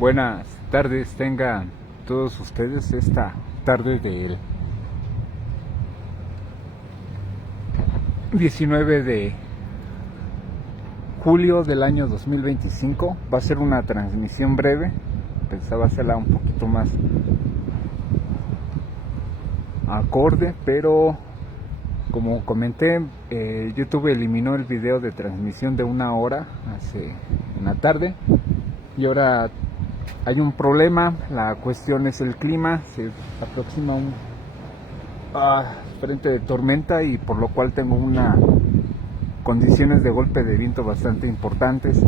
Buenas tardes tengan todos ustedes esta tarde del 19 de julio del año 2025. Va a ser una transmisión breve, pensaba hacerla un poquito más acorde, pero como comenté, YouTube eliminó el video de transmisión de 1 hora en la tarde y ahora hay un problema. La cuestión es el clima, se aproxima un frente de tormenta y por lo cual tengo condiciones de golpe de viento bastante importantes.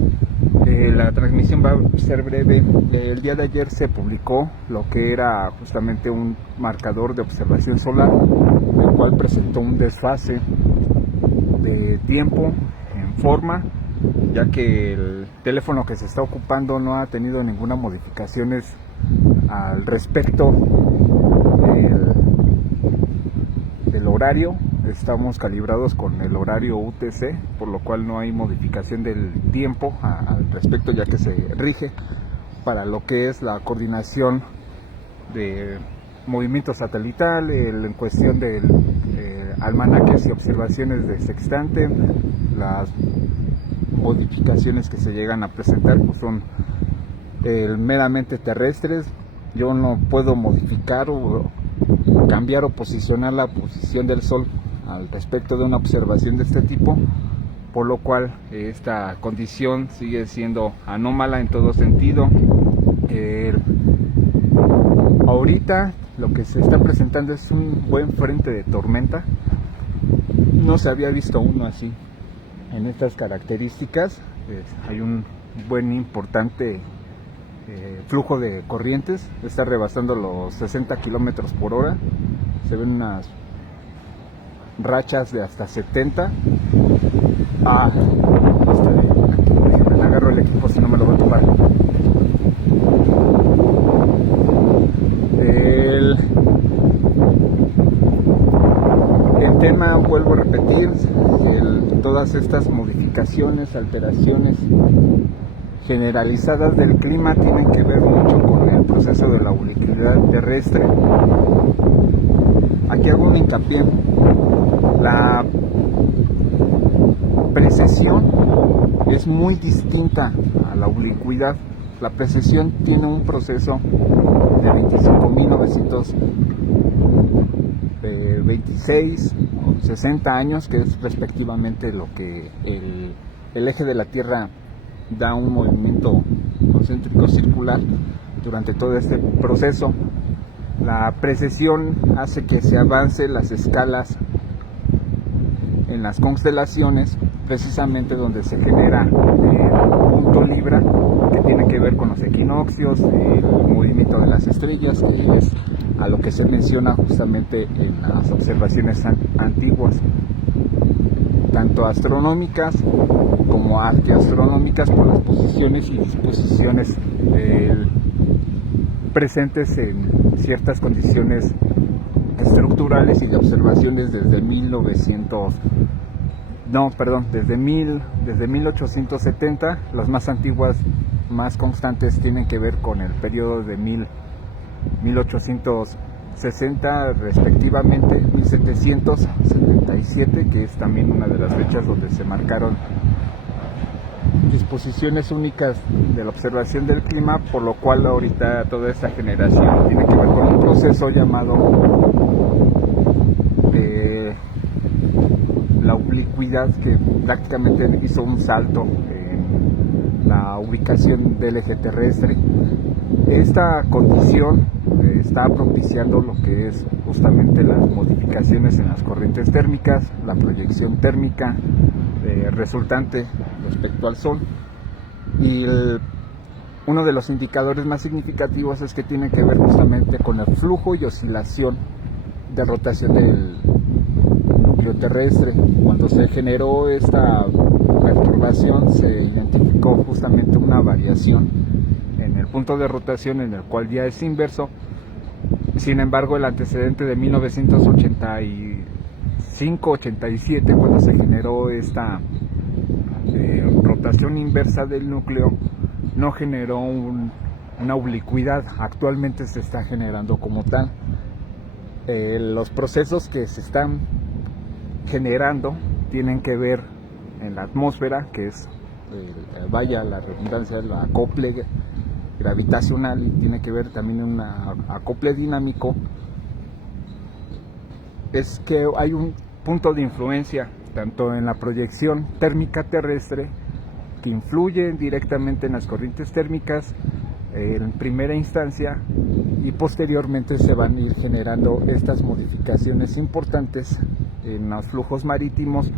La transmisión va a ser breve. El día de ayer se publicó lo que era justamente un marcador de observación solar, el cual presentó un desfase de tiempo en forma, ya que el teléfono que se está ocupando no ha tenido ninguna modificaciones al respecto del horario. Estamos calibrados con el horario UTC, por lo cual no hay modificación del tiempo al respecto, ya que se rige para lo que es la coordinación de movimiento satelital, en cuestión del almanaques y observaciones de sextante. Las modificaciones que se llegan a presentar pues son meramente terrestres. Yo no puedo modificar o cambiar o posicionar la posición del sol al respecto de una observación de este tipo, por lo cual esta condición sigue siendo anómala en todo sentido. Ahorita lo que se está presentando es un buen frente de tormenta. No se había visto uno así en estas características. Hay un buen importante flujo de corrientes, está rebasando los 60 kilómetros por hora. Se ven unas rachas de hasta 70. Me agarro el equipo si no me lo voy a topar. El tema, vuelvo a repetir, todas estas modificaciones, alteraciones generalizadas del clima tienen que ver mucho con el proceso de la ubicuidad terrestre. Aquí hago un hincapié. La precesión es muy distinta a la ubicuidad. La precesión tiene un proceso de 25.926 o 60 años, que es respectivamente lo que el eje de la Tierra da un movimiento concéntrico circular durante todo este proceso. La precesión hace que se avance las escalas en las constelaciones, precisamente donde se genera el punto Libra, que tiene que ver con los equinoccios, el movimiento de las estrellas, que es a lo que se menciona justamente en las observaciones antiguas, tanto astronómicas como arqueastronómicas, por las posiciones y disposiciones presentes en ciertas condiciones estructurales y de observaciones desde 1870. Las más antiguas, más constantes, tienen que ver con el periodo de 1860 respectivamente, 1777, que es también una de las fechas donde se marcaron disposiciones únicas de la observación del clima, por lo cual ahorita toda esta generación tiene que ver con un proceso llamado la ubicuidad, que prácticamente hizo un salto en la ubicación del eje terrestre. Esta condición está propiciando lo que es justamente las modificaciones en las corrientes térmicas, la proyección térmica resultante respecto al Sol, y uno de los indicadores más significativos es que tiene que ver justamente con el flujo y oscilación de rotación del núcleo terrestre. Cuando se generó esta perturbación, se identificó justamente una variación en el punto de rotación, en el cual ya es inverso. Sin embargo, el antecedente de 1985-87, cuando se generó esta rotación inversa del núcleo, no generó una ubicuidad. Actualmente se está generando como tal. Los procesos que se están generando tienen que ver en la atmósfera, que es, vaya la redundancia, el acople gravitacional, y tiene que ver también en un acople dinámico. Es que hay un punto de influencia tanto en la proyección térmica terrestre, que influye directamente en las corrientes térmicas en primera instancia, y posteriormente se van a ir generando estas modificaciones importantes en los flujos marítimos,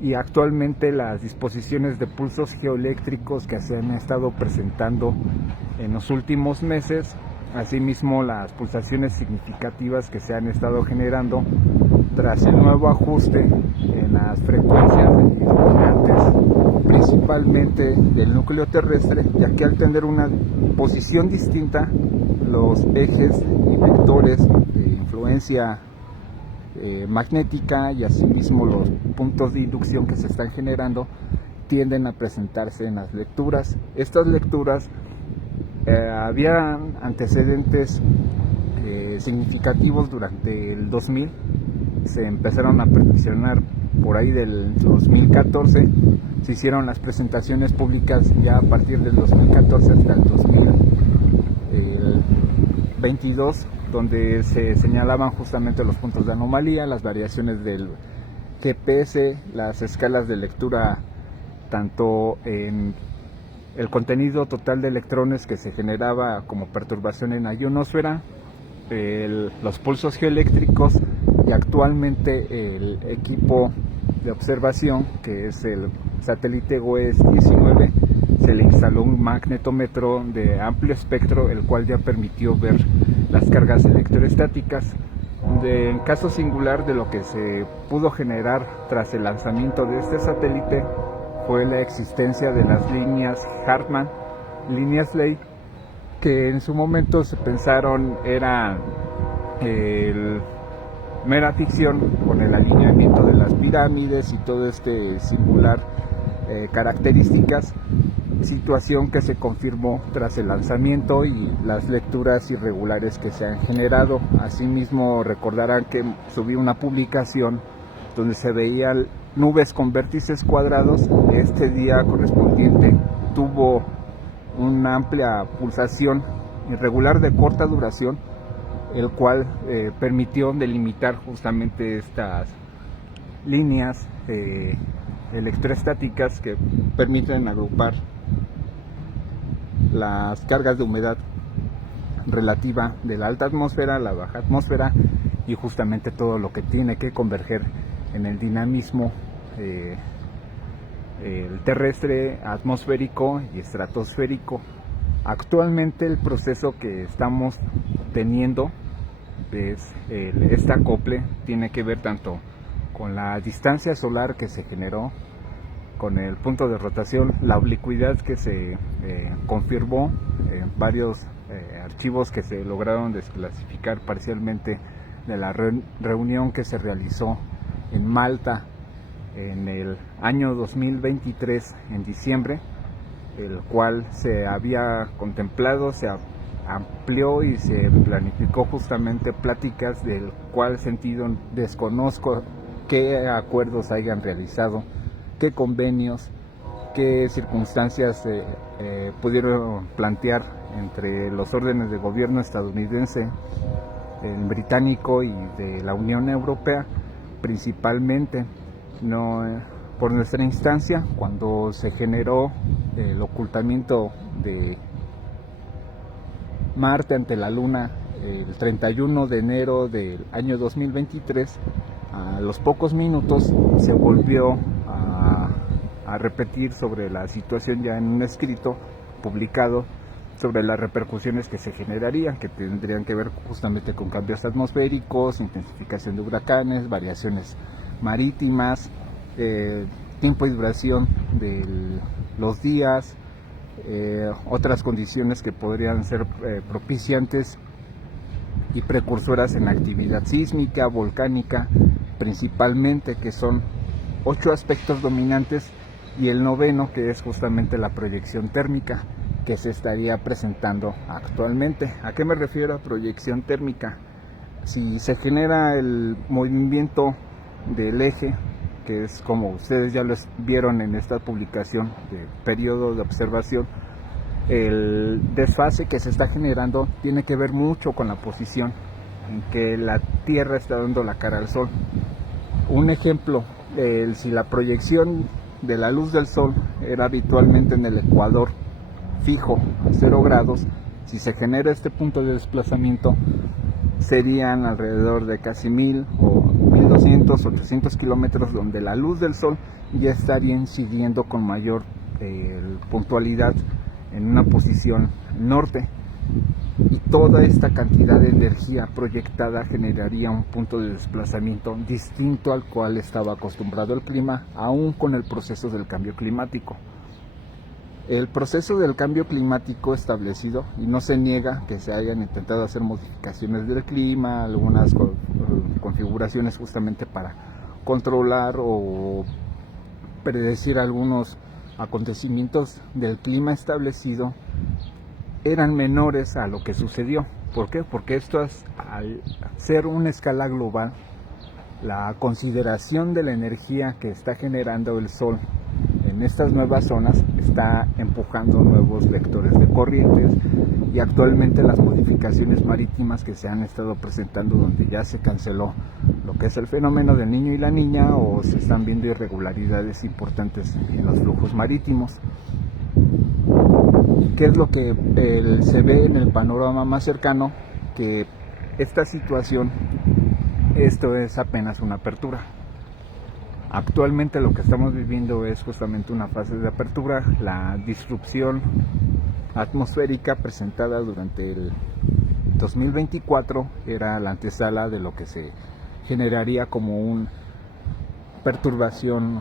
y actualmente las disposiciones de pulsos geoeléctricos que se han estado presentando en los últimos meses, asimismo las pulsaciones significativas que se han estado generando tras el nuevo ajuste en las frecuencias dominantes, principalmente del núcleo terrestre, ya que al tener una posición distinta, los ejes y vectores de influencia magnética y asimismo los puntos de inducción que se están generando tienden a presentarse en las lecturas. Estas lecturas había antecedentes significativos durante el 2000, se empezaron a prediccionar por ahí del 2014, se hicieron las presentaciones públicas ya a partir del 2014 hasta el 2022, donde se señalaban justamente los puntos de anomalía, las variaciones del GPS, las escalas de lectura, tanto en el contenido total de electrones que se generaba como perturbación en la ionosfera, los pulsos geoeléctricos, y actualmente el equipo de observación, que es el satélite GOES-19, se le instaló un magnetómetro de amplio espectro, el cual ya permitió ver las cargas electroestáticas. En caso singular de lo que se pudo generar tras el lanzamiento de este satélite fue la existencia de las líneas Hartmann, líneas Ley, que en su momento se pensaron era mera ficción, con el alineamiento de las pirámides y todo este singular características, situación que se confirmó tras el lanzamiento y las lecturas irregulares que se han generado. Asimismo, recordarán que subí una publicación donde se veían nubes con vértices cuadrados. Este día correspondiente tuvo una amplia pulsación irregular de corta duración, el cual permitió delimitar justamente estas líneas electroestáticas que permiten agrupar las cargas de humedad relativa de la alta atmósfera a la baja atmósfera, y justamente todo lo que tiene que converger en el dinamismo el terrestre, atmosférico y estratosférico. Actualmente el proceso que estamos teniendo es este acople, tiene que ver tanto con la distancia solar que se generó, con el punto de rotación, la oblicuidad que se confirmó en varios archivos que se lograron desclasificar parcialmente de la reunión que se realizó en Malta en el año 2023, en diciembre, el cual se había contemplado, se amplió y se planificó justamente pláticas, del cual sentido desconozco qué acuerdos hayan realizado, qué convenios, qué circunstancias pudieron plantear entre los órdenes de gobierno estadounidense, el británico y de la Unión Europea, principalmente. No, por nuestra instancia, cuando se generó el ocultamiento de Marte ante la Luna el 31 de enero del año 2023, a los pocos minutos se volvió a repetir sobre la situación ya en un escrito publicado sobre las repercusiones que se generarían, que tendrían que ver justamente con cambios atmosféricos, intensificación de huracanes, variaciones marítimas, tiempo y duración de los días, otras condiciones que podrían ser propiciantes y precursoras en la actividad sísmica, volcánica, principalmente, que son 8 aspectos dominantes, y el noveno, que es justamente la proyección térmica. que se estaría presentando actualmente. ¿A qué me refiero a proyección térmica? Si se genera el movimiento del eje, que es como ustedes ya lo vieron en esta publicación de periodo de observación, el desfase que se está generando tiene que ver mucho con la posición en que la Tierra está dando la cara al Sol. Un ejemplo, si la proyección de la luz del Sol era habitualmente en el ecuador fijo a 0 grados, si se genera este punto de desplazamiento serían alrededor de casi 1000 o 1200, 800 kilómetros, donde la luz del Sol ya estaría incidiendo con mayor puntualidad en una posición norte, y toda esta cantidad de energía proyectada generaría un punto de desplazamiento distinto al cual estaba acostumbrado el clima, aún con el proceso del cambio climático. El proceso del cambio climático establecido, y no se niega que se hayan intentado hacer modificaciones del clima, algunas configuraciones justamente para controlar o predecir algunos acontecimientos del clima establecido, eran menores a lo que sucedió. ¿Por qué? Porque esto es, al ser una escala global, la consideración de la energía que está generando el Sol en estas nuevas zonas está empujando nuevos vectores de corrientes, y actualmente las modificaciones marítimas que se han estado presentando, donde ya se canceló lo que es el fenómeno del Niño y la Niña, o se están viendo irregularidades importantes en los flujos marítimos. ¿Qué es lo que se ve en el panorama más cercano? Que esta situación, esto es apenas una apertura. Actualmente lo que estamos viviendo es justamente una fase de apertura. La disrupción atmosférica presentada durante el 2024 era la antesala de lo que se generaría como una perturbación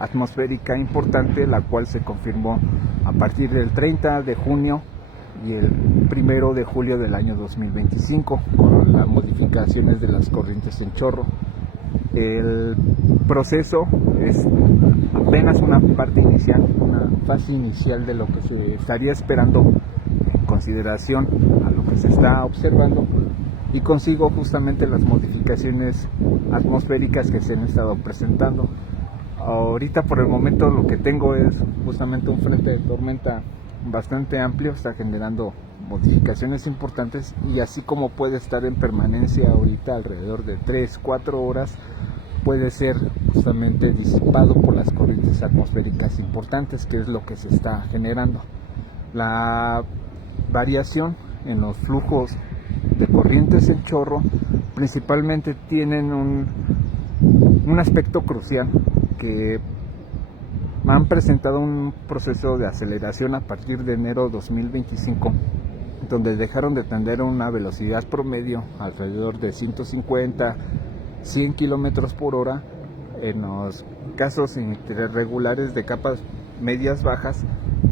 atmosférica importante, la cual se confirmó a partir del 30 de junio y el 1 de julio del año 2025, con las modificaciones de las corrientes en chorro. El proceso es apenas una parte inicial, una fase inicial de lo que se estaría esperando en consideración a lo que se está observando, y consigo justamente las modificaciones atmosféricas que se han estado presentando. Ahorita por el momento lo que tengo es justamente un frente de tormenta bastante amplio, está generando modificaciones importantes, y así como puede estar en permanencia ahorita alrededor de 3-4 horas, puede ser justamente disipado por las corrientes atmosféricas importantes, que es lo que se está generando. La variación en los flujos de corrientes en chorro principalmente tienen un aspecto crucial, que han presentado un proceso de aceleración a partir de enero 2025, donde dejaron de tener una velocidad promedio alrededor de 150, 100 kilómetros por hora en los casos irregulares de capas medias bajas,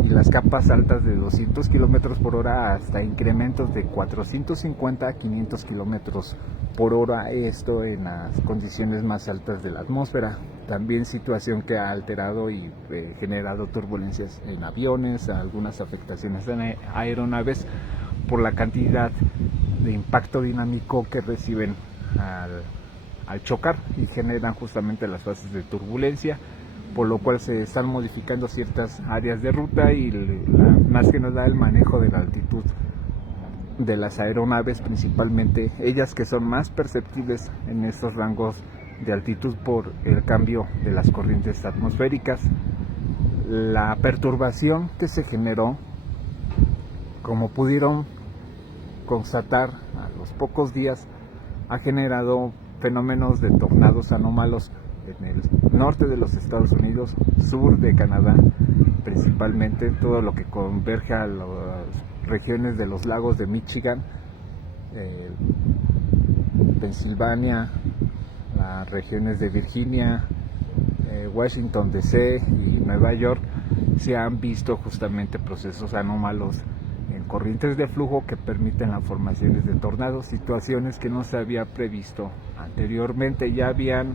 y las capas altas de 200 kilómetros por hora hasta incrementos de 450 a 500 kilómetros por hora, esto en las condiciones más altas de la atmósfera. También situación que ha alterado y generado turbulencias en aviones, algunas afectaciones en aeronaves, por la cantidad de impacto dinámico que reciben al chocar, y generan justamente las fases de turbulencia, por lo cual se están modificando ciertas áreas de ruta, y más que nada el manejo de la altitud de las aeronaves, principalmente ellas que son más perceptibles en estos rangos de altitud por el cambio de las corrientes atmosféricas. La perturbación que se generó, como pudieron constatar a los pocos días, ha generado fenómenos de tornados anómalos en el norte de los Estados Unidos, sur de Canadá, principalmente todo lo que converge a las regiones de los lagos de Michigan, Pensilvania, las regiones de Virginia, Washington DC y Nueva York. Se han visto justamente procesos anómalos en corrientes de flujo que permiten las formaciones de tornados, situaciones que no se había previsto anteriormente. Ya habían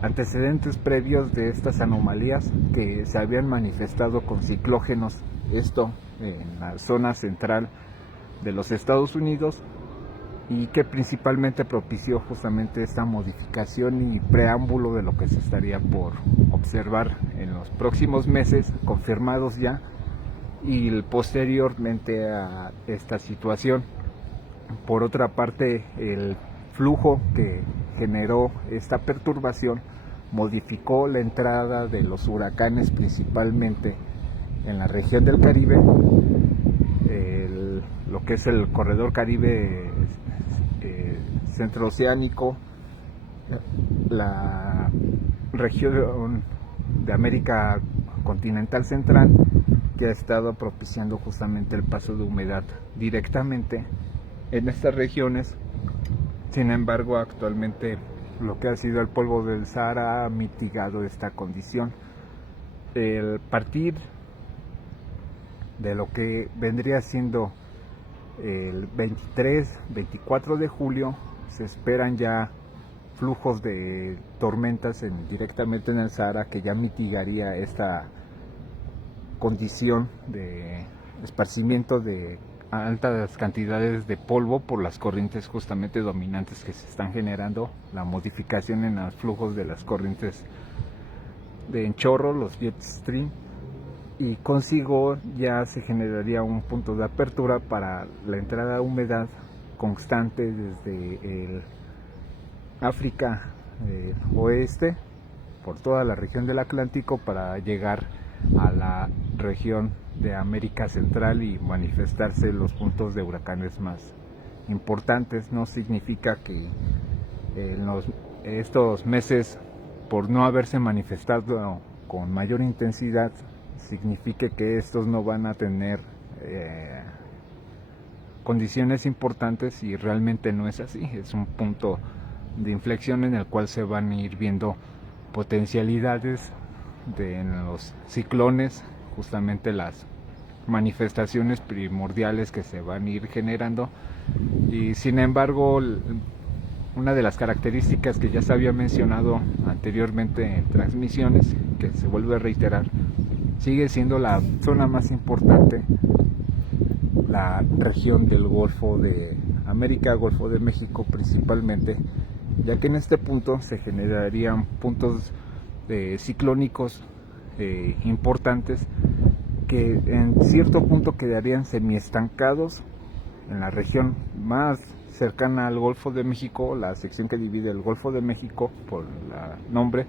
antecedentes previos de estas anomalías que se habían manifestado con ciclógenos esto en la zona central de los Estados Unidos, y que principalmente propició justamente esta modificación y preámbulo de lo que se estaría por observar en los próximos meses, confirmados ya, y posteriormente a esta situación. Por otra parte, el flujo que generó esta perturbación modificó la entrada de los huracanes, principalmente en la región del Caribe, lo que es el corredor Caribe centrooceánico, la región de América continental central, que ha estado propiciando justamente el paso de humedad directamente en estas regiones. Sin embargo, actualmente lo que ha sido el polvo del Sahara ha mitigado esta condición. El partir de lo que vendría siendo el 23-24 de julio, se esperan ya flujos de tormentas directamente en el Sahara, que ya mitigaría esta condición de esparcimiento de altas cantidades de polvo por las corrientes justamente dominantes que se están generando, la modificación en los flujos de las corrientes de chorro, los jet stream, y consigo ya se generaría un punto de apertura para la entrada de humedad constante desde el África oeste por toda la región del Atlántico para llegar a la región de América Central y manifestarse los puntos de huracanes más importantes. No significa que estos meses, por no haberse manifestado con mayor intensidad, signifique que estos no van a tener condiciones importantes, y realmente no es así. Es un punto de inflexión en el cual se van a ir viendo potencialidades en los ciclones, justamente las manifestaciones primordiales que se van a ir generando. Y sin embargo, una de las características que ya se había mencionado anteriormente en transmisiones, que se vuelve a reiterar, sigue siendo la zona más importante, la región del Golfo de América, Golfo de México principalmente, ya que en este punto se generarían puntos ciclónicos importantes que en cierto punto quedarían semiestancados en la región más cercana al Golfo de México, la sección que divide el Golfo de México por el nombre,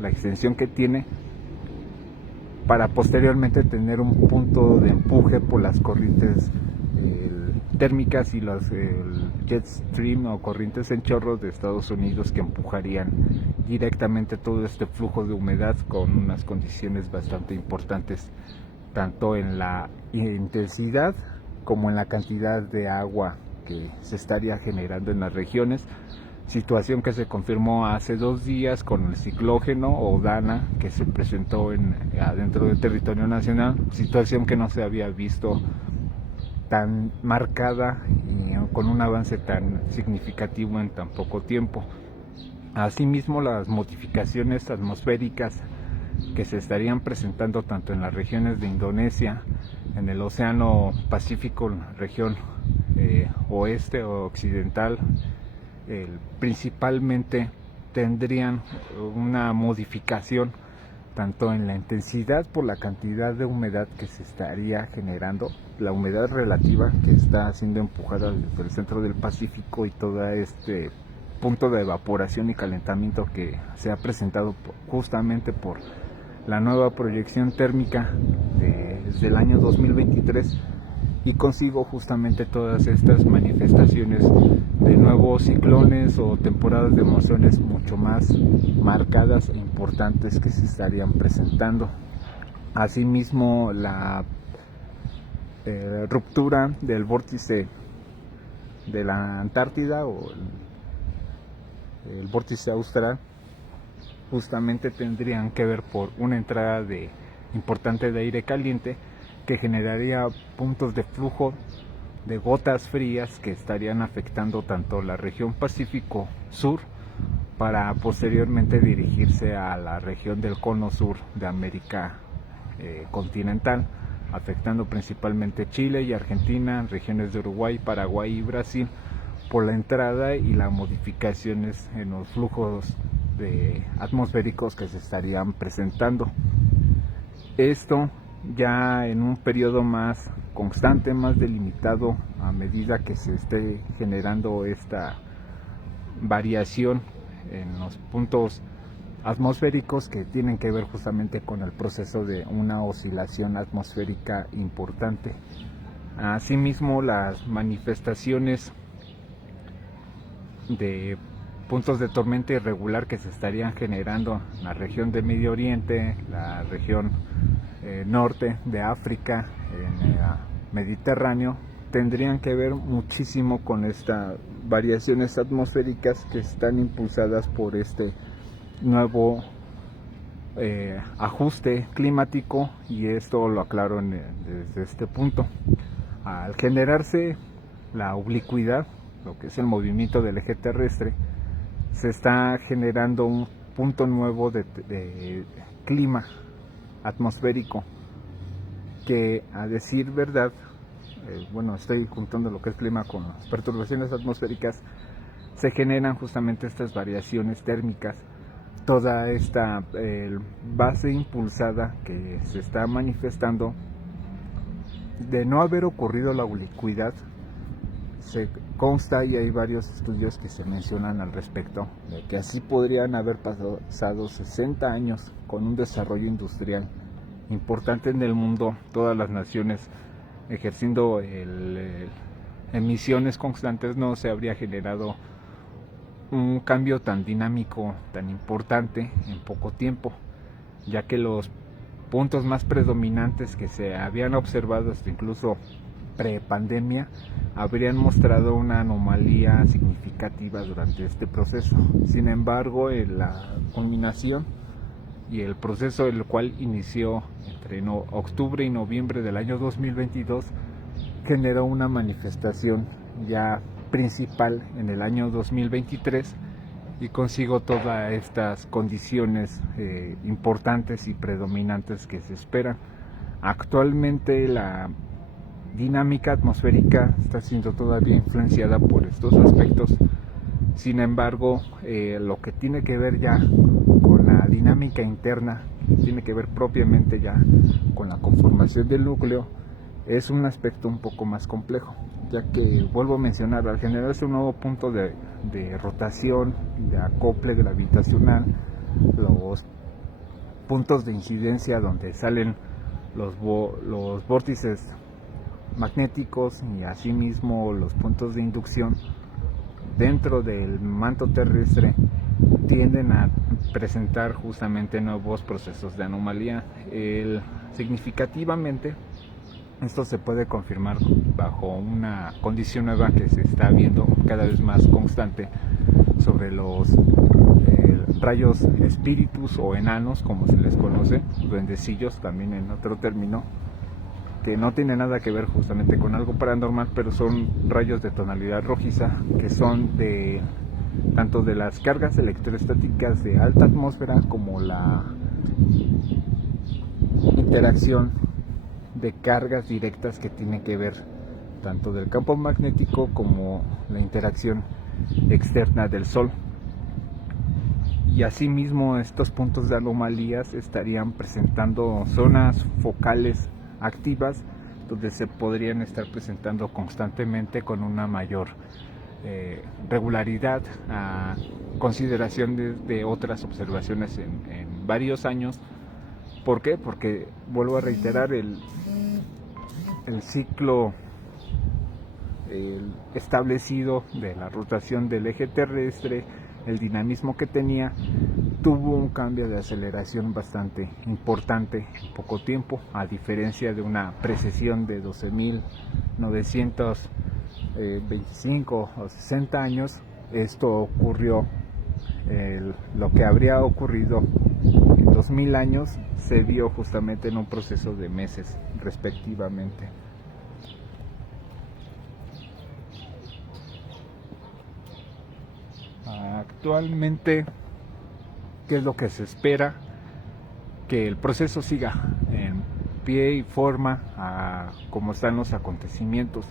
la extensión que tiene, para posteriormente tener un punto de empuje por las corrientes térmicas y los jet stream o corrientes en chorro de Estados Unidos, que empujarían directamente todo este flujo de humedad con unas condiciones bastante importantes, tanto en la intensidad como en la cantidad de agua que se estaría generando en las regiones, situación que se confirmó hace 2 días con el ciclógeno o Dana que se presentó adentro del territorio nacional, situación que no se había visto tan marcada y con un avance tan significativo en tan poco tiempo. Asimismo, las modificaciones atmosféricas que se estarían presentando tanto en las regiones de Indonesia, en el Océano Pacífico, región oeste o occidental, principalmente tendrían una modificación tanto en la intensidad por la cantidad de humedad que se estaría generando, la humedad relativa que está siendo empujada desde el centro del Pacífico y todo este punto de evaporación y calentamiento que se ha presentado justamente por la nueva proyección térmica desde el año 2023, y consigo justamente todas estas manifestaciones de nuevos ciclones o temporadas de monzones mucho más marcadas e importantes que se estarían presentando. Asimismo, la ruptura del vórtice de la Antártida o el vórtice austral justamente tendrían que ver por una entrada importante de aire caliente que generaría puntos de flujo de gotas frías que estarían afectando tanto la región Pacífico Sur para posteriormente dirigirse a la región del cono sur de América continental, afectando principalmente Chile y Argentina, regiones de Uruguay, Paraguay y Brasil, por la entrada y las modificaciones en los flujos atmosféricos que se estarían presentando. Esto ya en un periodo más constante, más delimitado, a medida que se esté generando esta variación en los puntos atmosféricos que tienen que ver justamente con el proceso de una oscilación atmosférica importante. Asimismo, las manifestaciones de puntos de tormenta irregular que se estarían generando en la región de Medio Oriente, la región norte de África, en el Mediterráneo, tendrían que ver muchísimo con estas variaciones atmosféricas que están impulsadas por este nuevo ajuste climático, y esto lo aclaro desde este punto. Al generarse la oblicuidad, lo que es el movimiento del eje terrestre, se está generando un punto nuevo de clima atmosférico que, a decir verdad, estoy juntando lo que es clima con las perturbaciones atmosféricas, se generan justamente estas variaciones térmicas. Toda esta base impulsada que se está manifestando, de no haber ocurrido la oblicuidad, se consta, y hay varios estudios que se mencionan al respecto, de que así podrían haber pasado 60 años con un desarrollo industrial importante en el mundo, todas las naciones ejerciendo emisiones constantes. No se habría generado un cambio tan dinámico, tan importante en poco tiempo, ya que los puntos más predominantes que se habían observado hasta incluso prepandemia habrían mostrado una anomalía significativa durante este proceso. Sin embargo, en la culminación y el proceso, el cual inició entre octubre y noviembre del año 2022, generó una manifestación ya principal en el año 2023, y consigo todas estas condiciones importantes y predominantes que se esperan. Actualmente la dinámica atmosférica está siendo todavía influenciada por estos aspectos. Sin embargo, lo que tiene que ver ya con la dinámica interna, tiene que ver propiamente ya con la conformación del núcleo, es un aspecto un poco más complejo, ya que, vuelvo a mencionar, al generarse un nuevo punto de rotación, de acople gravitacional, los puntos de incidencia donde salen los vórtices magnéticos y asimismo los puntos de inducción dentro del manto terrestre, tienden a presentar justamente nuevos procesos de anomalía. Significativamente, esto se puede confirmar bajo una condición nueva que se está viendo cada vez más constante sobre los rayos espíritus o enanos, como se les conoce, duendecillos también en otro término, que no tiene nada que ver justamente con algo paranormal, pero son rayos de tonalidad rojiza que son tanto de las cargas electrostáticas de alta atmósfera como la interacción de cargas directas que tienen que ver tanto del campo magnético como la interacción externa del Sol. Y asimismo, estos puntos de anomalías estarían presentando zonas focales activas donde se podrían estar presentando constantemente con una mayor regularidad, a consideración de otras observaciones en varios años. ¿Por qué? Porque, vuelvo a reiterar, el ciclo establecido de la rotación del eje terrestre, el dinamismo que tenía, tuvo un cambio de aceleración bastante importante en poco tiempo, a diferencia de una precesión de 12.925 o 60 años. Esto ocurrió, lo que habría ocurrido en 2000 años se vio justamente en un proceso de meses respectivamente. Actualmente, ¿qué es lo que se espera? Que el proceso siga en pie y forma a cómo están los acontecimientos.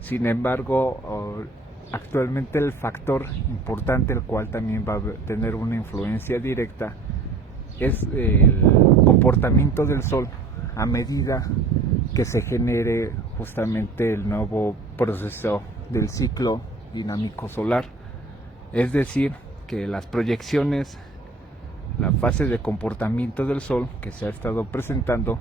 Sin embargo, actualmente el factor importante, el cual también va a tener una influencia directa, es el comportamiento del Sol a medida que se genere justamente el nuevo proceso del ciclo dinámico solar. Es decir, que las proyecciones, la fase de comportamiento del Sol que se ha estado presentando,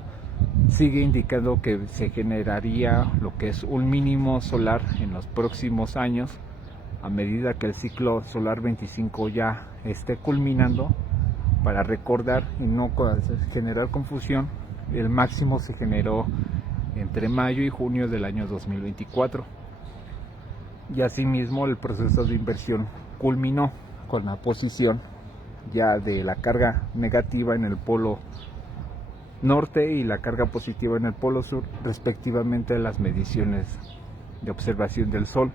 sigue indicando que se generaría lo que es un mínimo solar en los próximos años, a medida que el ciclo solar 25 ya esté culminando. Para recordar y no generar confusión, el máximo se generó entre mayo y junio del año 2024, y asimismo el proceso de inversión culminó con la posición ya de la carga negativa en el polo norte y la carga positiva en el polo sur, respectivamente de las mediciones de observación del Sol.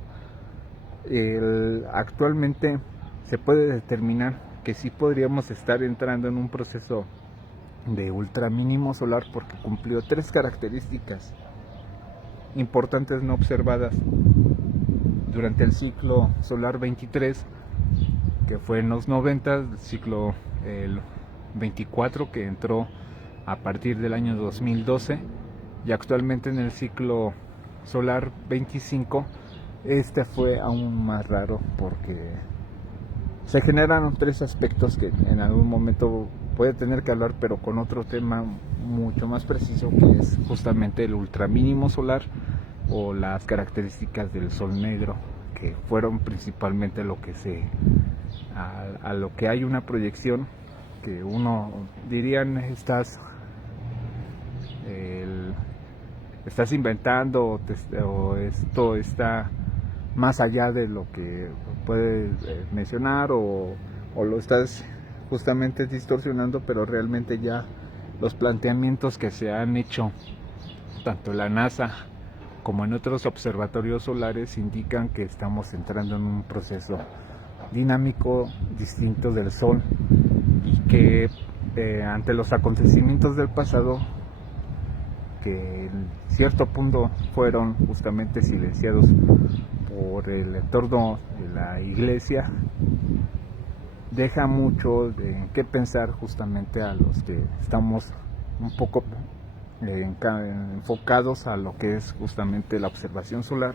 Actualmente se puede determinar que sí podríamos estar entrando en un proceso de ultramínimo solar, porque cumplió 3 características importantes no observadas durante el ciclo solar 23, que fue en los 90, el ciclo el 24 que entró a partir del año 2012, y actualmente en el ciclo solar 25 este fue aún más raro, porque se generaron 3 aspectos que en algún momento puede tener que hablar, pero con otro tema mucho más preciso, que es justamente el ultramínimo solar o las características del Sol negro, que fueron principalmente lo que a lo que hay una proyección que uno dirían estás inventando, o esto está más allá de lo que puedes mencionar, o lo estás justamente distorsionando, pero realmente ya los planteamientos que se han hecho tanto en la NASA como en otros observatorios solares indican que estamos entrando en un proceso dinámico distinto del Sol, y que ante los acontecimientos del pasado, que en cierto punto fueron justamente silenciados por el entorno de la iglesia, deja mucho en qué pensar justamente a los que estamos un poco enfocados a lo que es justamente la observación solar,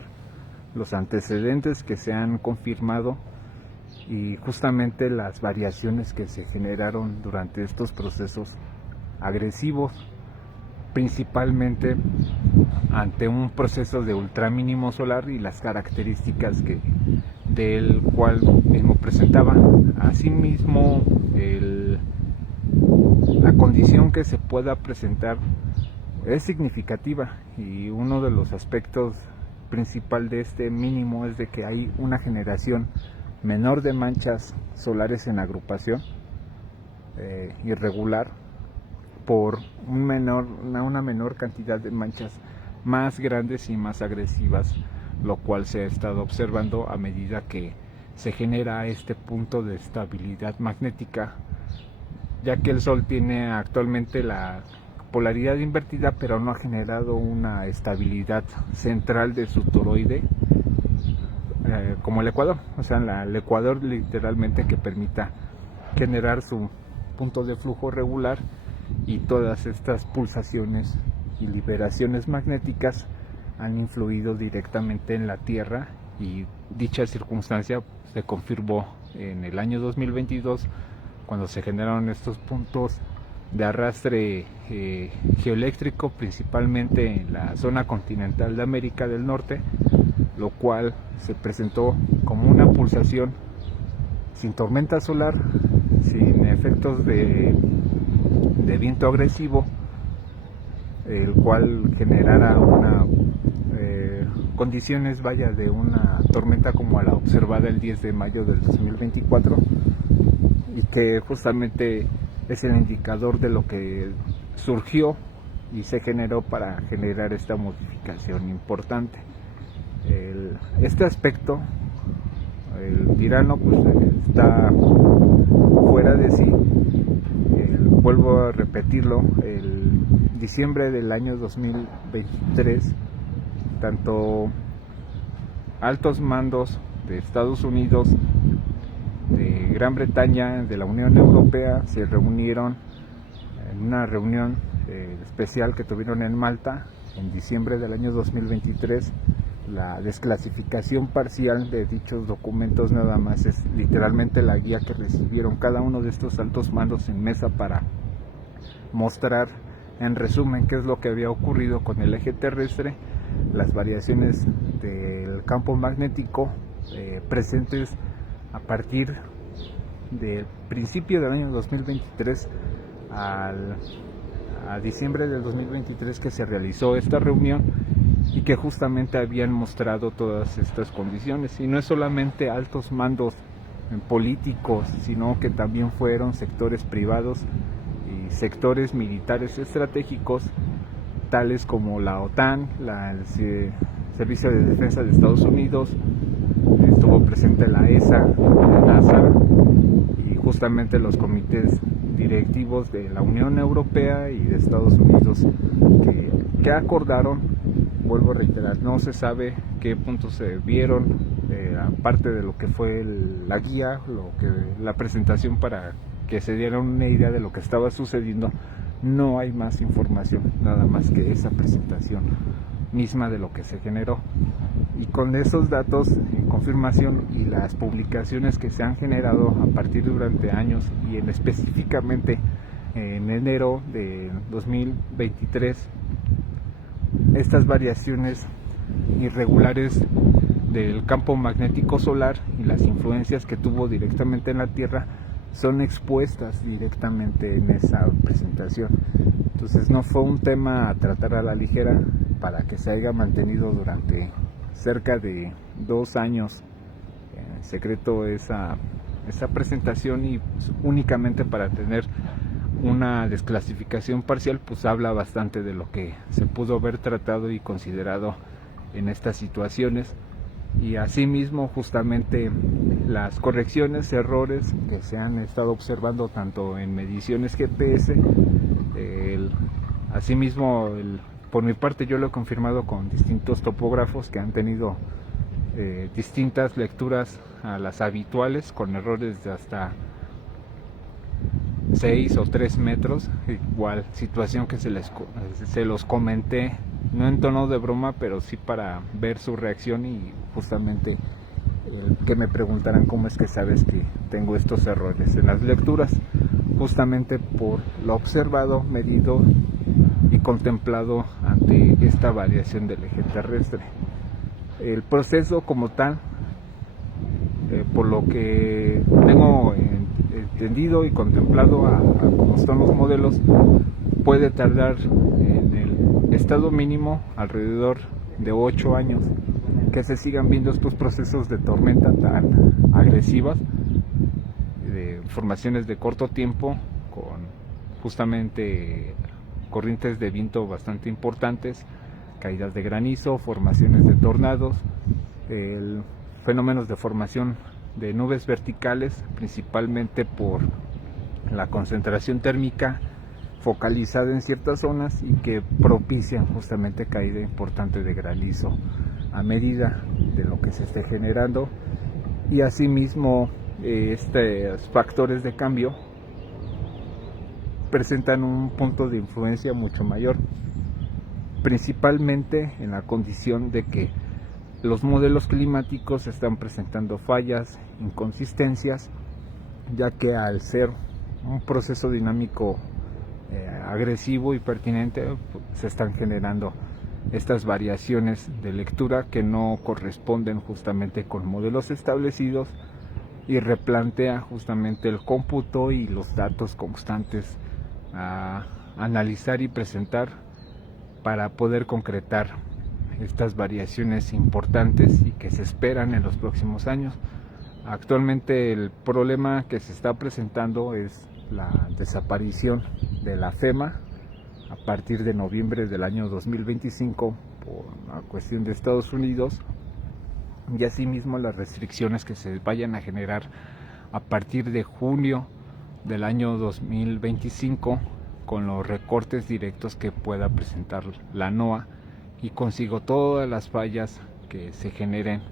los antecedentes que se han confirmado y justamente las variaciones que se generaron durante estos procesos agresivos, principalmente ante un proceso de ultramínimo solar y las características del cual mismo presentaba. Asimismo, la condición que se pueda presentar es significativa, y uno de los aspectos principal de este mínimo es de que hay una generación menor de manchas solares en agrupación irregular, por una menor cantidad de manchas más grandes y más agresivas, lo cual se ha estado observando a medida que se genera este punto de estabilidad magnética, ya que el Sol tiene actualmente la polaridad invertida, pero no ha generado una estabilidad central de su toroide como el Ecuador, o sea, el Ecuador literalmente que permita generar su punto de flujo regular, y todas estas pulsaciones y liberaciones magnéticas han influido directamente en la Tierra, y dicha circunstancia se confirmó en el año 2022 cuando se generaron estos puntos de arrastre geoeléctrico, principalmente en la zona continental de América del Norte, lo cual se presentó como una pulsación sin tormenta solar, sin efectos de viento agresivo, el cual generara condiciones de una tormenta como la observada el 10 de mayo del 2024, y que justamente es el indicador de lo que surgió y se generó para generar esta modificación importante. Este aspecto, el tirano pues está fuera de sí. Vuelvo a repetirlo, diciembre del año 2023, tanto altos mandos de Estados Unidos, de Gran Bretaña, de la Unión Europea, se reunieron en una reunión especial que tuvieron en Malta en diciembre del año 2023. La desclasificación parcial de dichos documentos nada más es literalmente la guía que recibieron cada uno de estos altos mandos en mesa para mostrar en resumen qué es lo que había ocurrido con el eje terrestre, las variaciones del campo magnético presentes a partir del principio del año 2023 a diciembre del 2023 que se realizó esta reunión, y que justamente habían mostrado todas estas condiciones. Y no es solamente altos mandos políticos, sino que también fueron sectores privados y sectores militares estratégicos, tales como la OTAN, el Servicio de Defensa de Estados Unidos, estuvo presente la ESA, la NASA y justamente los comités directivos de la Unión Europea y de Estados Unidos que acordaron. Vuelvo a reiterar, no se sabe qué puntos se vieron, aparte de lo que fue la guía, la presentación para que se dieran una idea de lo que estaba sucediendo. No hay más información, nada más que esa presentación misma de lo que se generó. Y con esos datos en confirmación y las publicaciones que se han generado a partir durante años, y específicamente en enero de 2023, estas variaciones irregulares del campo magnético solar y las influencias que tuvo directamente en la Tierra son expuestas directamente en esa presentación. Entonces no fue un tema a tratar a la ligera, para que se haya mantenido durante cerca de 2 años en secreto esa presentación, y pues, únicamente para tener una desclasificación parcial, pues habla bastante de lo que se pudo haber tratado y considerado en estas situaciones. Y asimismo justamente las correcciones, errores que se han estado observando tanto en mediciones GPS, asimismo por mi parte yo lo he confirmado con distintos topógrafos que han tenido distintas lecturas a las habituales, con errores de hasta 6 o 3 metros, igual situación que se los comenté, no en tono de broma, pero sí para ver su reacción, y justamente que me preguntaran cómo es que sabes que tengo estos errores en las lecturas, justamente por lo observado, medido y contemplado ante esta variación del eje terrestre. El proceso como tal, por lo que tengo entendido y contemplado a cómo están los modelos, puede tardar en el estado mínimo alrededor de 8 años que se sigan viendo estos procesos de tormenta tan agresivas, de formaciones de corto tiempo, con justamente corrientes de viento bastante importantes, caídas de granizo, formaciones de tornados, fenómenos de formación de nubes verticales, principalmente por la concentración térmica focalizada en ciertas zonas y que propician justamente caída importante de granizo a medida de lo que se esté generando. Y asimismo estos factores de cambio presentan un punto de influencia mucho mayor, principalmente en la condición de que los modelos climáticos están presentando fallas, inconsistencias, ya que al ser un proceso dinámico agresivo y pertinente, se están generando estas variaciones de lectura que no corresponden justamente con modelos establecidos, y replantea justamente el cómputo y los datos constantes a analizar y presentar para poder concretar estas variaciones importantes y que se esperan en los próximos años. Actualmente el problema que se está presentando es la desaparición de la FEMA a partir de noviembre del año 2025 por la cuestión de Estados Unidos, y asimismo las restricciones que se vayan a generar a partir de junio del año 2025 con los recortes directos que pueda presentar la NOAA y consigo todas las fallas que se generen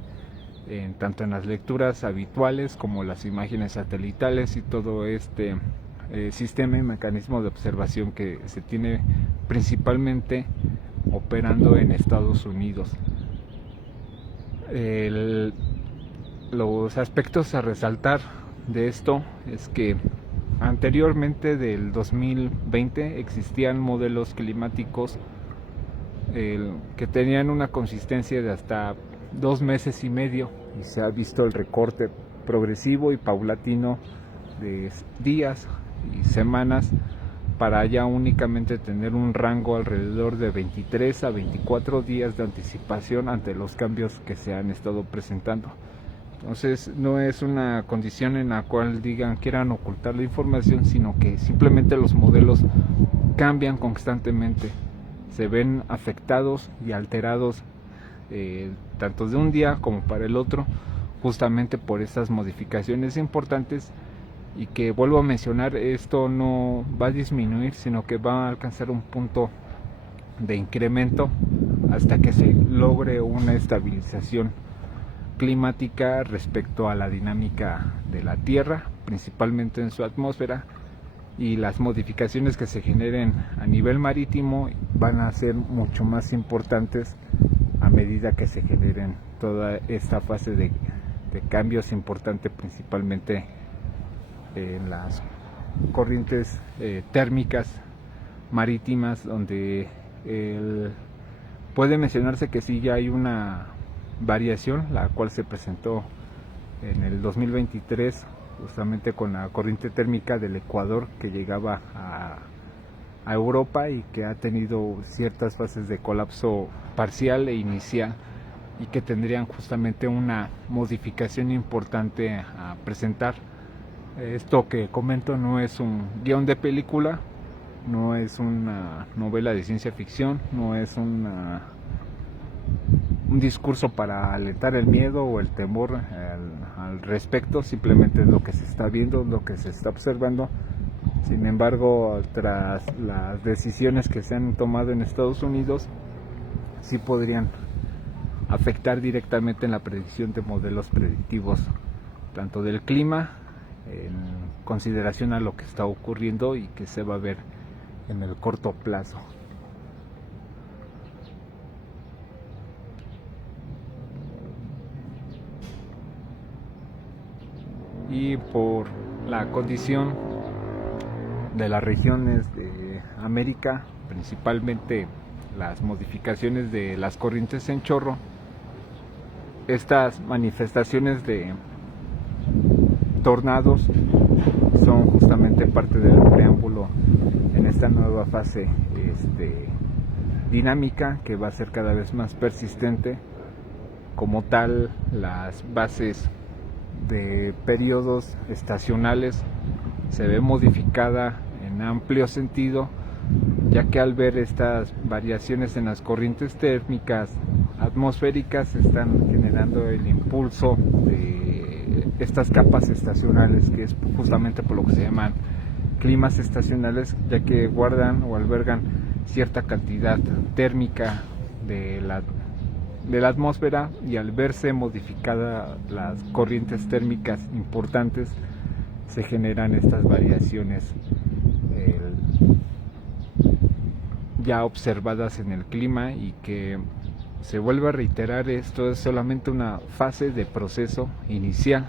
tanto en las lecturas habituales como las imágenes satelitales y todo este sistema y mecanismo de observación que se tiene principalmente operando en Estados Unidos. Los aspectos a resaltar de esto es que anteriormente del 2020 existían modelos climáticos que tenían una consistencia de hasta 2 meses y medio, y se ha visto el recorte progresivo y paulatino de días y semanas para ya únicamente tener un rango alrededor de 23 a 24 días de anticipación ante los cambios que se han estado presentando. Entonces no es una condición en la cual quieran ocultar la información, sino que simplemente los modelos cambian constantemente, se ven afectados y alterados tanto de un día como para el otro, justamente por estas modificaciones importantes, y que vuelvo a mencionar, esto no va a disminuir, sino que va a alcanzar un punto de incremento hasta que se logre una estabilización climática respecto a la dinámica de la Tierra, principalmente en su atmósfera, y las modificaciones que se generen a nivel marítimo van a ser mucho más importantes a medida que se generen toda esta fase de cambios importantes, principalmente en las corrientes térmicas marítimas, donde puede mencionarse que sí ya hay una variación, la cual se presentó en el 2023 justamente con la corriente térmica del Ecuador que llegaba a Europa y que ha tenido ciertas fases de colapso parcial e inicial, y que tendrían justamente una modificación importante a presentar. Esto que comento no es un guión de película, no es una novela de ciencia ficción, no es un discurso para alentar el miedo o el temor al respecto, simplemente es lo que se está viendo, lo que se está observando. Sin embargo, tras las decisiones que se han tomado en Estados Unidos, sí podrían afectar directamente en la predicción de modelos predictivos, tanto del clima, en consideración a lo que está ocurriendo y que se va a ver en el corto plazo. Y por la condición de las regiones de América, principalmente las modificaciones de las corrientes en chorro, estas manifestaciones de tornados son justamente parte del preámbulo en esta nueva fase dinámica, que va a ser cada vez más persistente. Como tal, las bases de periodos estacionales se ve modificada en amplio sentido, ya que al ver estas variaciones en las corrientes térmicas atmosféricas están generando el impulso de estas capas estacionales, que es justamente por lo que se llaman climas estacionales, ya que guardan o albergan cierta cantidad térmica de la atmósfera, y al verse modificada las corrientes térmicas importantes se generan estas variaciones ya observadas en el clima, y que se vuelve a reiterar, esto es solamente una fase de proceso inicial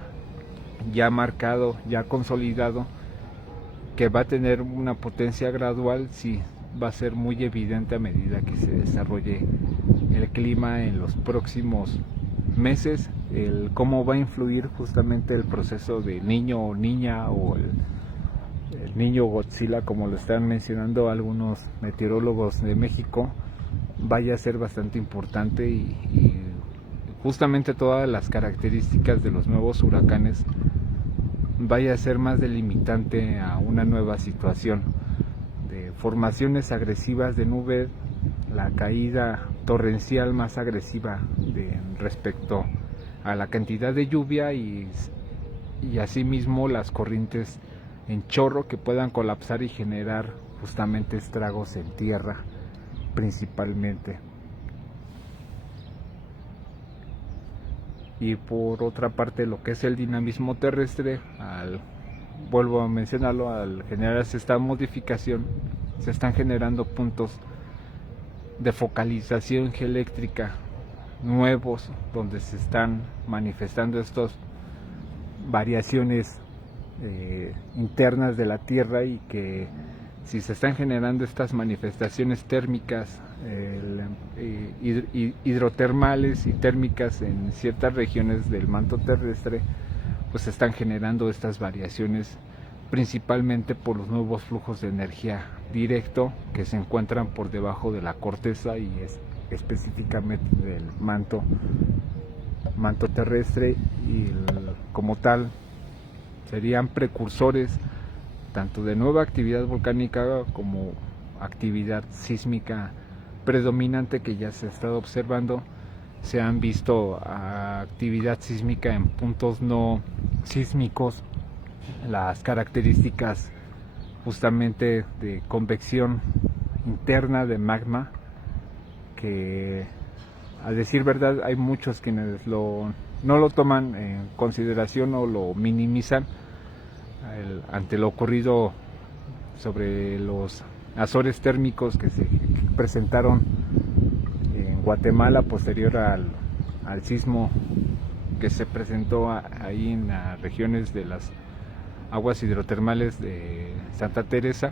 ya marcado, ya consolidado, que va a tener una potencia gradual. Sí, va a ser muy evidente a medida que se desarrolle el clima en los próximos meses, cómo va a influir justamente el proceso de niño o niña, o el niño Godzilla, como lo están mencionando algunos meteorólogos de México, vaya a ser bastante importante, y justamente todas las características de los nuevos huracanes vaya a ser más delimitante a una nueva situación de formaciones agresivas de nube, la caída torrencial más agresiva respecto a la cantidad de lluvia, y asimismo las corrientes en chorro que puedan colapsar y generar justamente estragos en tierra principalmente. Y por otra parte, lo que es el dinamismo terrestre, vuelvo a mencionarlo, al generarse esta modificación, se están generando puntos de focalización geoeléctrica nuevos, donde se están manifestando estas variaciones internas de la Tierra, y que si se están generando estas manifestaciones térmicas, hidrotermales y térmicas en ciertas regiones del manto terrestre, pues se están generando estas variaciones principalmente por los nuevos flujos de energía directo que se encuentran por debajo de la corteza, y es específicamente del manto terrestre, y como tal serían precursores tanto de nueva actividad volcánica como actividad sísmica predominante que ya se ha estado observando. Se han visto actividad sísmica en puntos no sísmicos, las características justamente de convección interna de magma, que a decir verdad hay muchos quienes no lo toman en consideración o lo minimizan ante lo ocurrido sobre los Azores térmicos que se presentaron en Guatemala posterior al sismo que se presentó ahí en las regiones de las aguas hidrotermales de Santa Teresa,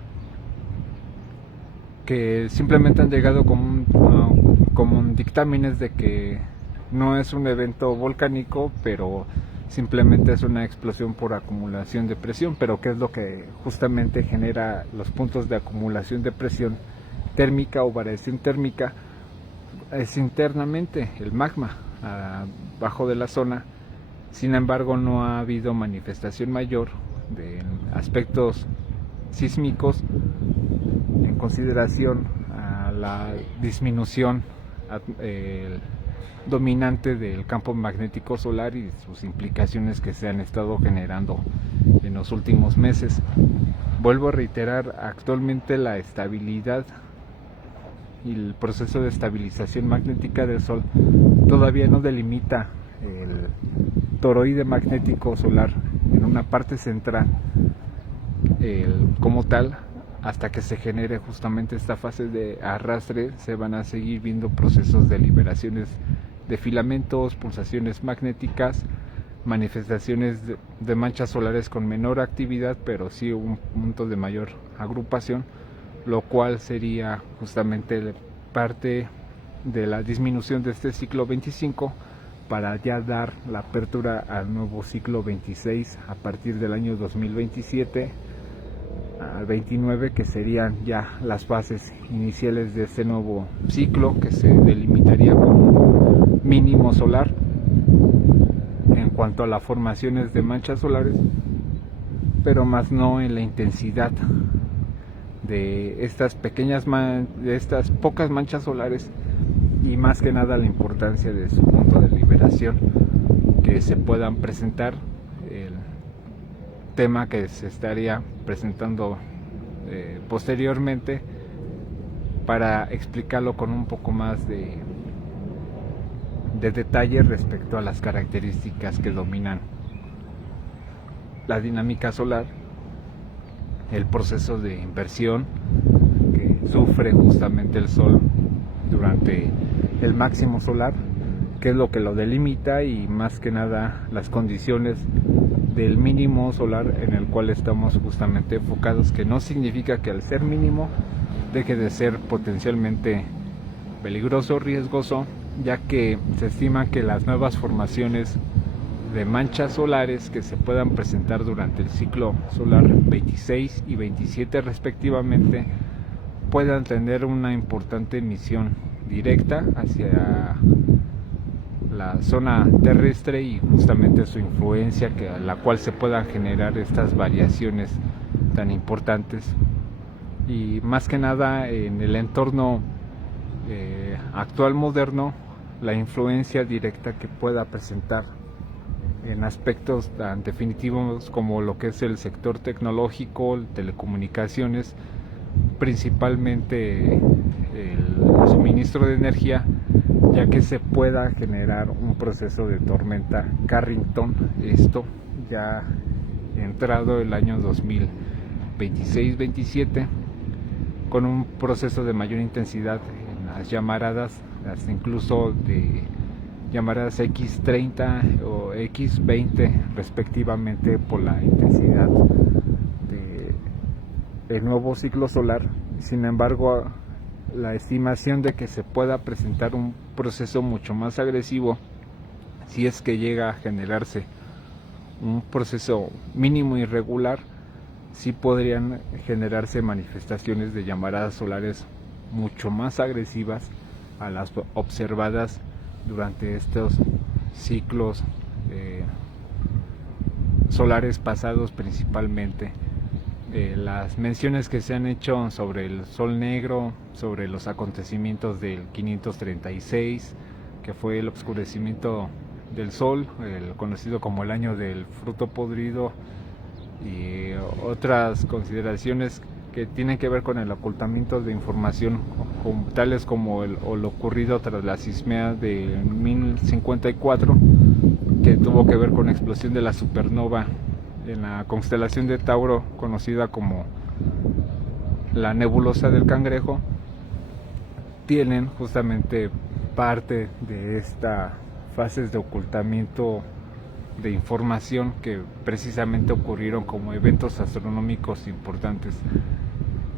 que simplemente han llegado como dictámenes de que no es un evento volcánico, pero simplemente es una explosión por acumulación de presión. Pero ¿qué es lo que justamente genera los puntos de acumulación de presión térmica o variación térmica? Es internamente el magma abajo de la zona. Sin embargo, no ha habido manifestación mayor de aspectos sísmicos en consideración a la disminución dominante del campo magnético solar y sus implicaciones que se han estado generando en los últimos meses. Vuelvo a reiterar, actualmente la estabilidad y el proceso de estabilización magnética del Sol todavía no delimita el toroide magnético solar en una parte central como tal. Hasta que se genere justamente esta fase de arrastre, se van a seguir viendo procesos de liberaciones de filamentos, pulsaciones magnéticas, manifestaciones de manchas solares con menor actividad, pero sí un punto de mayor agrupación, lo cual sería justamente parte de la disminución de este ciclo 25 para ya dar la apertura al nuevo ciclo 26 a partir del año 2027 al 29, que serían ya las fases iniciales de este nuevo ciclo, que se delimitaría como mínimo solar en cuanto a las formaciones de manchas solares, pero más no en la intensidad de estas pocas manchas solares, y más que nada la importancia de su punto de liberación que se puedan presentar. El tema que se estaría presentando posteriormente para explicarlo con un poco más de detalle respecto a las características que dominan la dinámica solar, el proceso de inversión que sufre justamente el Sol durante el máximo solar, que es lo que lo delimita, y más que nada las condiciones del mínimo solar en el cual estamos justamente enfocados, que no significa que al ser mínimo deje de ser potencialmente peligroso, riesgoso, ya que se estima que las nuevas formaciones de manchas solares que se puedan presentar durante el ciclo solar 26 y 27 respectivamente puedan tener una importante emisión directa hacia la zona terrestre, y justamente su influencia, la cual se puedan generar estas variaciones tan importantes, y más que nada en el entorno actual moderno, la influencia directa que pueda presentar en aspectos tan definitivos como lo que es el sector tecnológico, telecomunicaciones, principalmente el suministro de energía, ya que se pueda generar un proceso de tormenta Carrington, esto ya entrado el año 2026-27, con un proceso de mayor intensidad en las llamaradas, hasta incluso de llamaradas X30 o X20 respectivamente, por la intensidad del nuevo ciclo solar. Sin embargo, la estimación de que se pueda presentar un proceso mucho más agresivo, si es que llega a generarse un proceso mínimo irregular, sí podrían generarse manifestaciones de llamaradas solares mucho más agresivas a las observadas durante estos ciclos solares pasados principalmente. Las menciones que se han hecho sobre el Sol Negro, sobre los acontecimientos del 536, que fue el oscurecimiento del Sol, el conocido como el año del fruto podrido, y otras consideraciones que tienen que ver con el ocultamiento de información, tales como lo ocurrido tras la sismea de 1054, que tuvo que ver con la explosión de la supernova en la constelación de Tauro, conocida como la nebulosa del Cangrejo. Tienen justamente parte de esta fases de ocultamiento de información que precisamente ocurrieron como eventos astronómicos importantes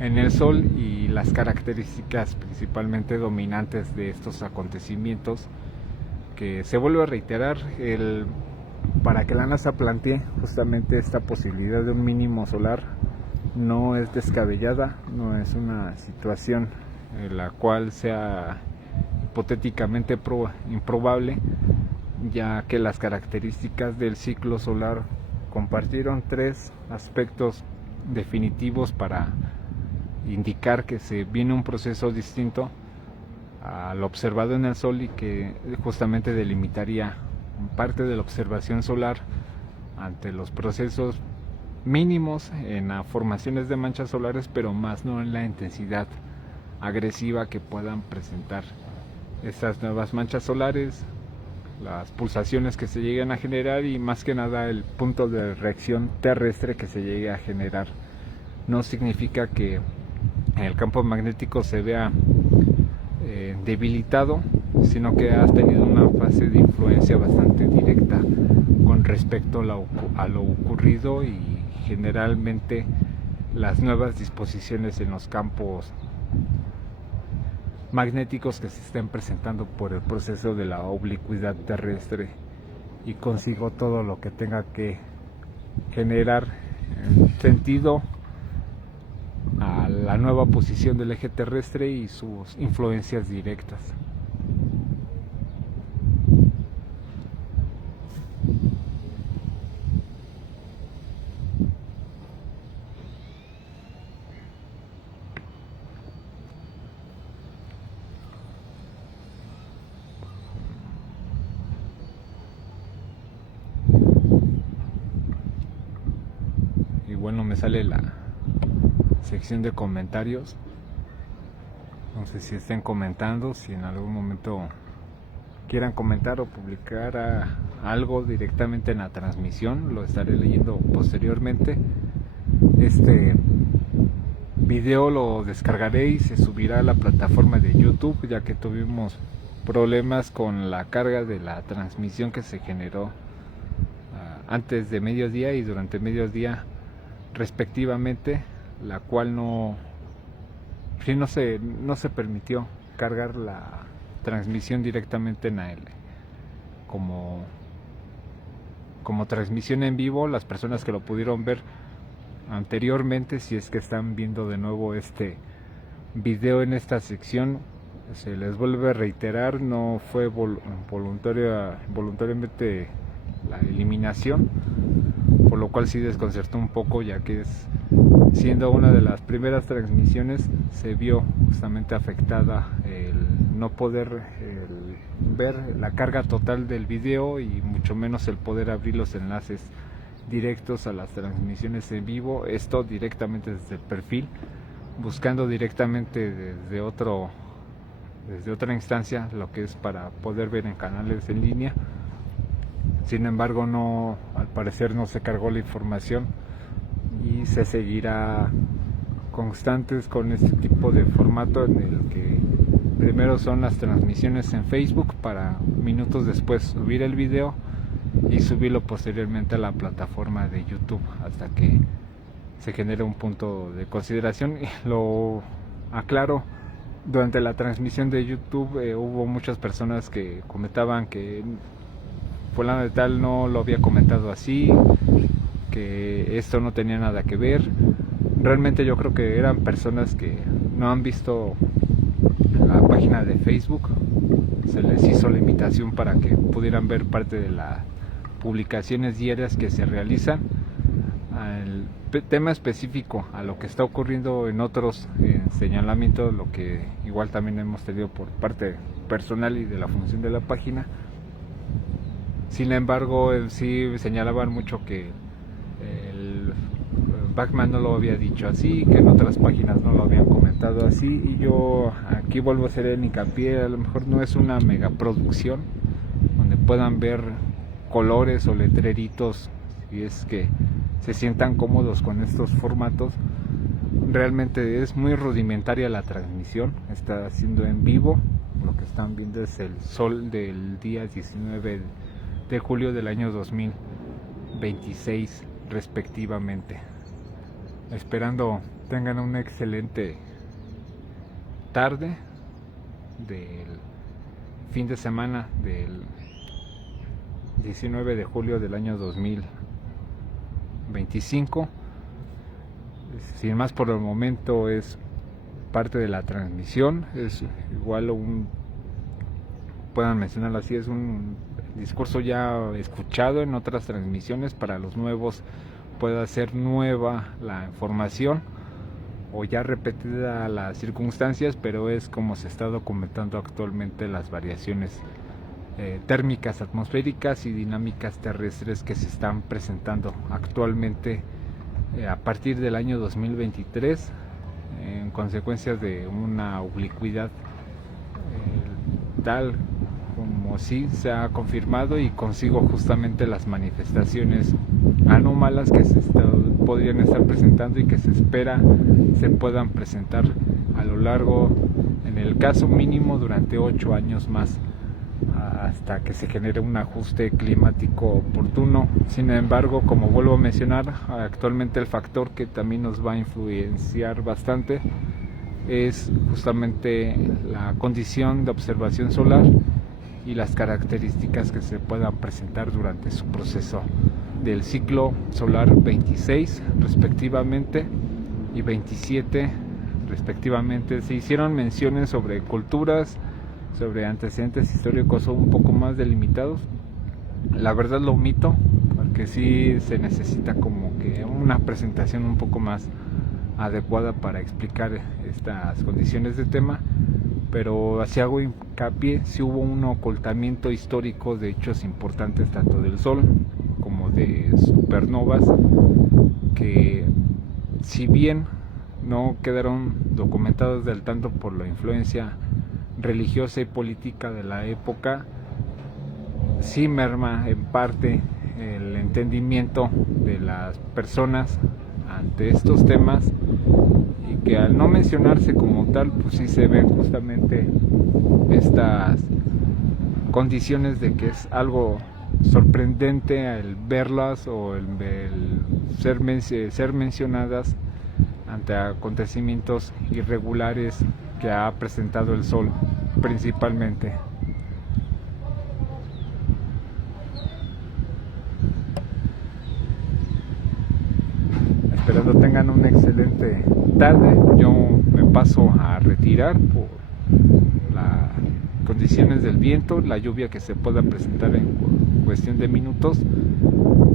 en el Sol, y las características principalmente dominantes de estos acontecimientos, que se vuelve a reiterar para que la NASA plantee justamente esta posibilidad de un mínimo solar. No es descabellada, no es una situación en la cual sea hipotéticamente improbable, ya que las características del ciclo solar compartieron tres aspectos definitivos para indicar que se viene un proceso distinto al observado en el Sol, y que justamente delimitaría parte de la observación solar ante los procesos mínimos en las formaciones de manchas solares, pero más no en la intensidad agresiva que puedan presentar estas nuevas manchas solares, las pulsaciones que se lleguen a generar, y más que nada el punto de reacción terrestre que se llegue a generar. No significa que el campo magnético se vea debilitado, sino que has tenido una fase de influencia bastante directa con respecto a lo ocurrido, y generalmente las nuevas disposiciones en los campos magnéticos que se estén presentando por el proceso de la oblicuidad terrestre, y consigo todo lo que tenga que generar en sentido a la nueva posición del eje terrestre y sus influencias directas. Y bueno, me sale la sección de comentarios. No sé si estén comentando, si en algún momento quieran comentar o publicar algo directamente en la transmisión, lo estaré leyendo posteriormente. Este video lo descargaré y se subirá a la plataforma de YouTube, ya que tuvimos problemas con la carga de la transmisión que se generó antes de mediodía y durante mediodía respectivamente, la cual no se permitió cargar la transmisión directamente en AL como transmisión en vivo. Las personas que lo pudieron ver anteriormente, si es que están viendo de nuevo este video en esta sección, se les vuelve a reiterar, no fue voluntariamente la eliminación, por lo cual sí desconcertó un poco, ya que siendo una de las primeras transmisiones, se vio justamente afectada el no poder ver la carga total del video, y mucho menos el poder abrir los enlaces directos a las transmisiones en vivo, esto directamente desde el perfil, buscando directamente desde otra instancia lo que es para poder ver en canales en línea. Sin embargo, al parecer no se cargó la información y se seguirá constantes con este tipo de formato en el que primero son las transmisiones en Facebook para minutos después subir el video y subirlo posteriormente a la plataforma de YouTube hasta que se genere un punto de consideración. Lo aclaro, durante la transmisión de YouTube hubo muchas personas que comentaban que fulano de tal no lo había comentado así, que esto no tenía nada que ver. Realmente yo creo que eran personas que no han visto la página de Facebook, se les hizo la invitación para que pudieran ver parte de las publicaciones diarias que se realizan. El tema específico a lo que está ocurriendo en otros señalamientos, lo que igual también hemos tenido por parte personal y de la función de la página. Sin embargo, sí señalaban mucho que el Bachmann no lo había dicho así, que en otras páginas no lo habían comentado así, y yo aquí vuelvo a hacer el hincapié, a lo mejor no es una megaproducción donde puedan ver colores o letreritos, si es que se sientan cómodos con estos formatos. Realmente es muy rudimentaria la transmisión, está siendo en vivo. Lo que están viendo es el sol del día 19 de julio del año 2026 respectivamente. Esperando tengan una excelente tarde del fin de semana del 19 de julio del año 2025. Sin más por el momento, es parte de la transmisión, es igual puedan mencionarlo así, es un discurso ya escuchado en otras transmisiones. Para los nuevos puede ser nueva la información o ya repetida las circunstancias, pero es como se está documentando actualmente las variaciones térmicas atmosféricas y dinámicas terrestres que se están presentando actualmente a partir del año 2023 en consecuencia de una oblicuidad tal como sí se ha confirmado, y consigo justamente las manifestaciones anómalas que podrían estar presentando y que se espera se puedan presentar a lo largo, en el caso mínimo, durante 8 años más, hasta que se genere un ajuste climático oportuno. Sin embargo, como vuelvo a mencionar, actualmente el factor que también nos va a influenciar bastante es justamente la condición de observación solar y las características que se puedan presentar durante su proceso del ciclo solar 26 respectivamente y 27 respectivamente. Se hicieron menciones sobre culturas, sobre antecedentes históricos un poco más delimitados. La verdad lo omito porque sí se necesita como que una presentación un poco más adecuada para explicar estas condiciones de tema, pero así hago hincapié, si hubo un ocultamiento histórico de hechos importantes tanto del Sol como de supernovas, que si bien no quedaron documentados del tanto por la influencia religiosa y política de la época, sí merma en parte el entendimiento de las personas ante estos temas, y que al no mencionarse como tal, pues sí se ven justamente estas condiciones de que es algo sorprendente el verlas o el ser mencionadas ante acontecimientos irregulares que ha presentado el Sol principalmente. Esperando tengan una excelente tarde. Yo me paso a retirar por las condiciones del viento, la lluvia que se pueda presentar en cuestión de minutos.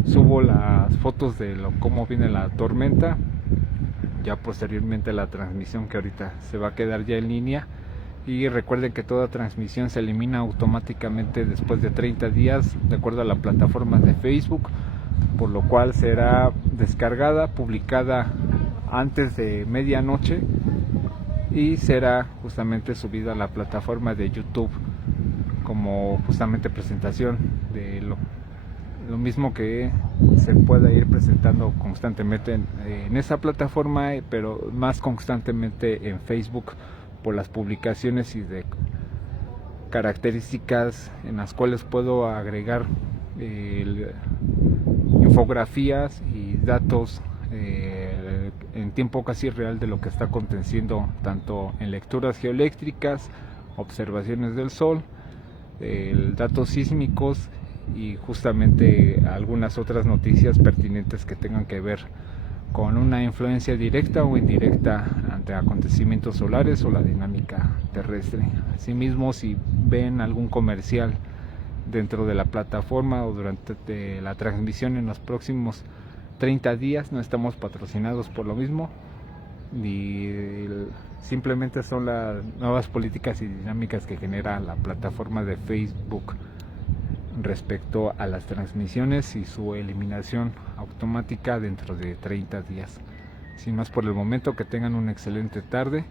Subo las fotos de cómo viene la tormenta, ya posteriormente la transmisión, que ahorita se va a quedar ya en línea. Y recuerden que toda transmisión se elimina automáticamente después de 30 días de acuerdo a la plataforma de Facebook, por lo cual será descargada, publicada antes de medianoche y será justamente subida a la plataforma de YouTube como justamente presentación de lo mismo que se pueda ir presentando constantemente en esa plataforma, pero más constantemente en Facebook por las publicaciones y de características en las cuales puedo agregar infografías y datos en tiempo casi real de lo que está aconteciendo, tanto en lecturas geoeléctricas, observaciones del sol, datos sísmicos y justamente algunas otras noticias pertinentes que tengan que ver con una influencia directa o indirecta ante acontecimientos solares o la dinámica terrestre. Asimismo, si ven algún comercial dentro de la plataforma o durante la transmisión en los próximos 30 días, no estamos patrocinados por lo mismo, y simplemente son las nuevas políticas y dinámicas que genera la plataforma de Facebook respecto a las transmisiones y su eliminación automática dentro de 30 días. Sin más por el momento, que tengan una excelente tarde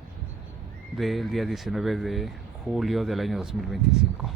del día 19 de julio del año 2025.